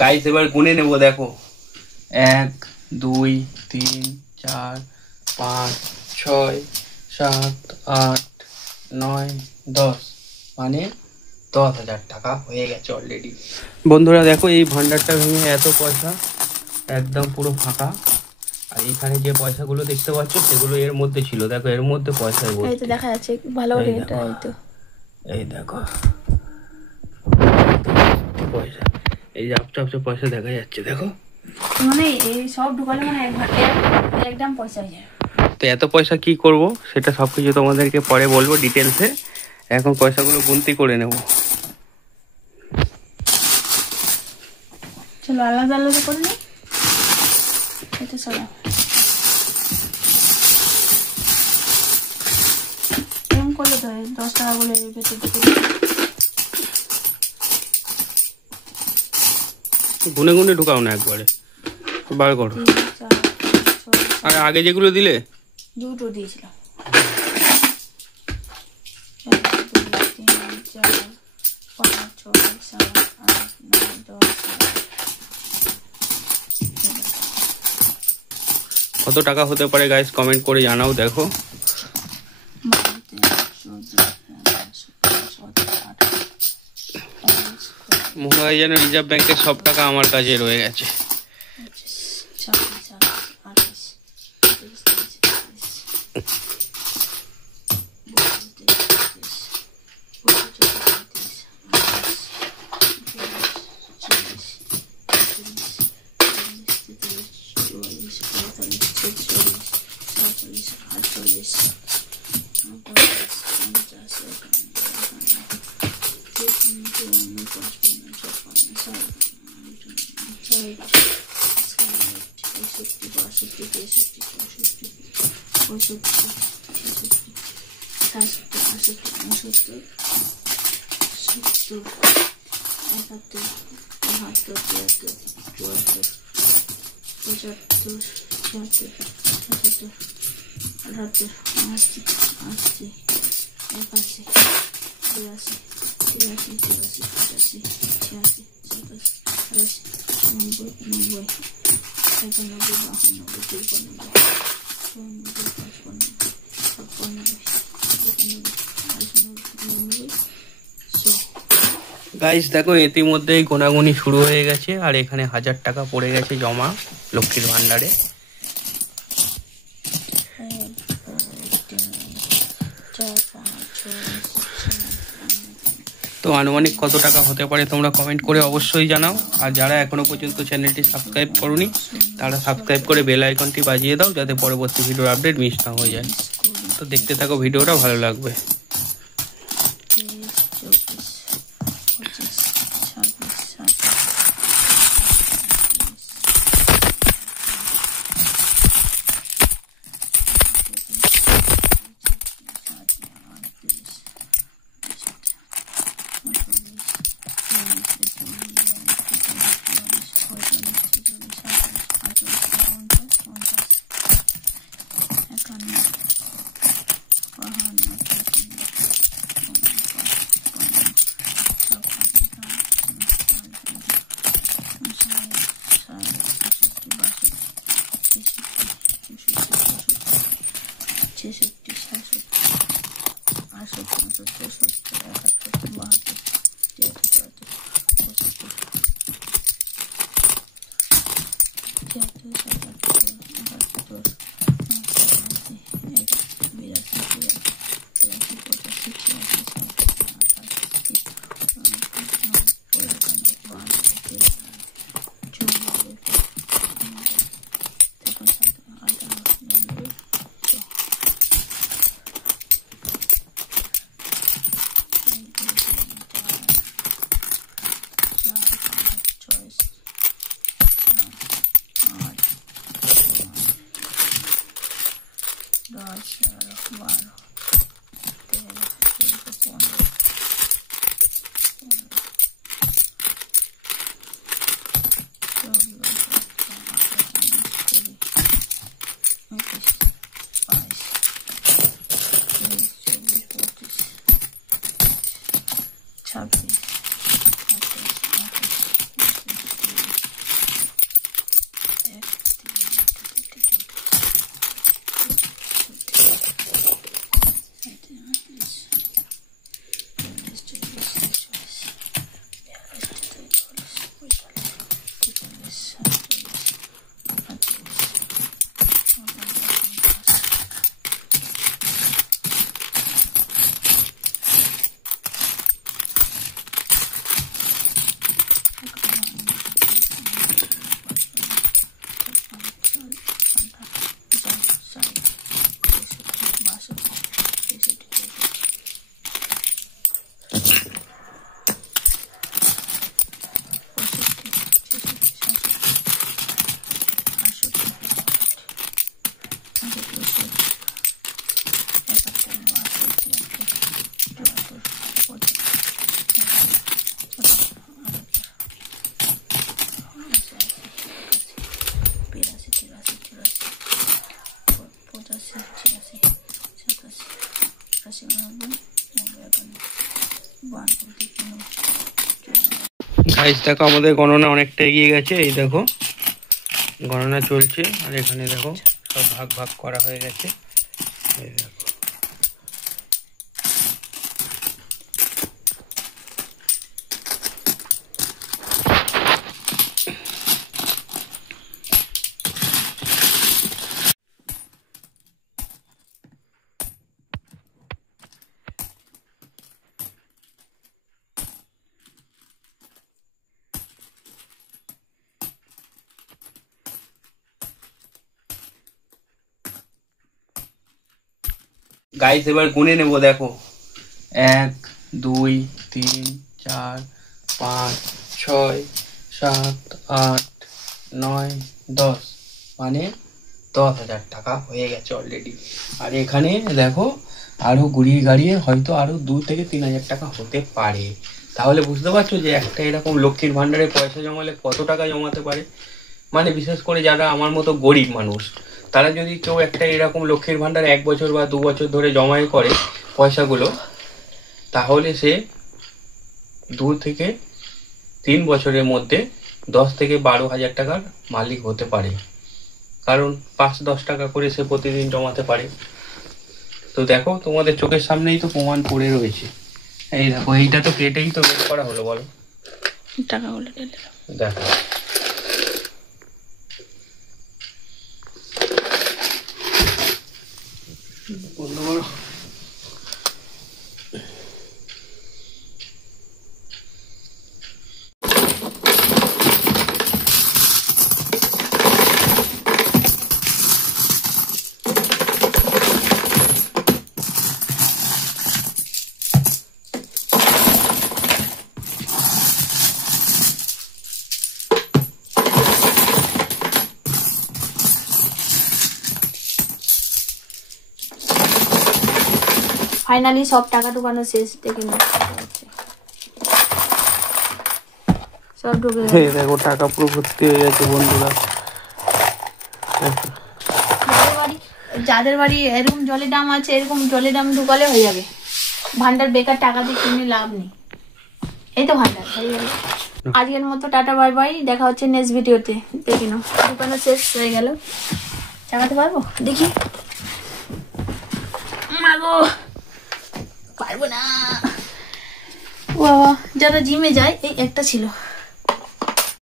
Guys এবার গুনে নেবো, দেখো 1 2 3 4 5 6 7 8 9 10, মানে 10,000 টাকা হয়ে গেছে অলরেডি। বন্ধুরা দেখো এই ভান্ডারটা ভেঙে এত পয়সা একদম পুরো ফাঁকা। আর এখানে যে পয়সাগুলো দেখতে পাচ্ছ সেগুলো এর মধ্যে ছিল, দেখো এর মধ্যে পয়সা দেখা যাচ্ছে ভালো করে। এই দেখো পয়সা, এই যে আপচা আপচা পয়সা দেখা যাচ্ছে, দেখো মানে এই সব ঢুকালে মানে একদম পয়সা হয়ে যায়। তো এত পয়সা কি করব সেটা সবকিছু তোমাদেরকে পরে বলবো ডিটেলসে। এখন পয়সাগুলো গুনতি করে নেব। চলো আলাদা আলাদা করে নিই। এটা সরা এরকম করলে তো 10 টাকা বলে গুনে গুনে ঢুকাও না একবারে, বার করো। আর আগে যেগুলো দিলে দুটো দিয়েছিলাম। 1 2 3 4 5 6 7 8 9 10। কত টাকা হতে পারে গাইস কমেন্ট করে জানাও। দেখো মনে হয় যেন রিজার্ভ ব্যাংকের সব টাকা আমার কাছে রয়ে গেছে। গাইস দেখো ইতিমধ্যেই গোনাগুনি শুরু হয়ে গেছে, আর এখানে 1000 টাকা পড়ে গেছে জমা লক্ষ্মীর ভান্ডারে। তো আনুমানিক কত টাকা হতে পারে তোমরা কমেন্ট করে অবশ্যই জানাও। আর যারা এখনো পর্যন্ত চ্যানেলটি সাবস্ক্রাইব করোনি তারা সাবস্ক্রাইব করে বেল আইকনটি বাজিয়ে দাও, যাতে পরবর্তী ভিডিওর আপডেট মিস না হয়ে যায়। তো দেখতে থাকো, ভিডিওটা ভালো লাগবে। সাইজ দেখো, আমাদের গণনা অনেকটা এগিয়ে গেছে। এই দেখো গণনা চলছে, আর এখানে দেখো সব ভাগ ভাগ করা হয়ে গেছে। এই দেখো গাইস, এবার গুনে নেব। দেখো 1 2 3 4 5 6 7 8 9 10, মানে 10,000 টাকা হয়ে গেছে অলরেডি। আর এখানে দেখো আরো ঘুরিয়ে গাড়িয়ে হয়তো আরো 2 থেকে 3,000 টাকা হতে পারে। তাহলে বুঝতে পারছো যে একটা এরকম লক্ষ্মীর ভান্ডারে পয়সা জমালে কত টাকা জমাতে পারে। মানে বিশেষ করে যারা আমার মতো গরিব মানুষ, তারা যদি কেউ একটা এরকম লক্ষ্মীর ভান্ডারে 1 বছর বা 2 বছর ধরে জমাই করে পয়সাগুলো, তাহলে সে 2 থেকে 3 বছরের মধ্যে 10 থেকে 12,000 টাকার মালিক হতে পারে। কারণ 5-10 টাকা করে সে প্রতিদিন জমাতে পারে। তো দেখো, তোমাদের চোখের সামনেই তো প্রমাণ পড়ে রয়েছে। এই দেখো, এইটা তো কেটেই তো বের করা হলো, বলো। টাকাগুলো দেখো বন্ধ করো। ফাইনালি সব টাকা ঢুকানো শেষ। দেখে না সব ঢুকে গেছে। দেখো টাকা পুরো ভর্তি হয়ে গেছে বন্ধুরা। যাদের বাড়ি এরকম জলের দাম আছে, এরকম জলের দাম ঢুকালে হয়ে যাবে। ভান্ডার বেকার টাকা দিয়ে কিনে লাভ নেই। এই তো ভান্ডার হয়ে গেল। আজকের মতো টাটা বাই বাই, দেখা হচ্ছে নেক্সট ভিডিওতে। দেখে নাও ঢুকানো শেষ হয়ে গেল। চালাতে পারবো দেখি। মাগো পারবো না। বাবা, যারা জিমে যায়, এই একটা ছিল।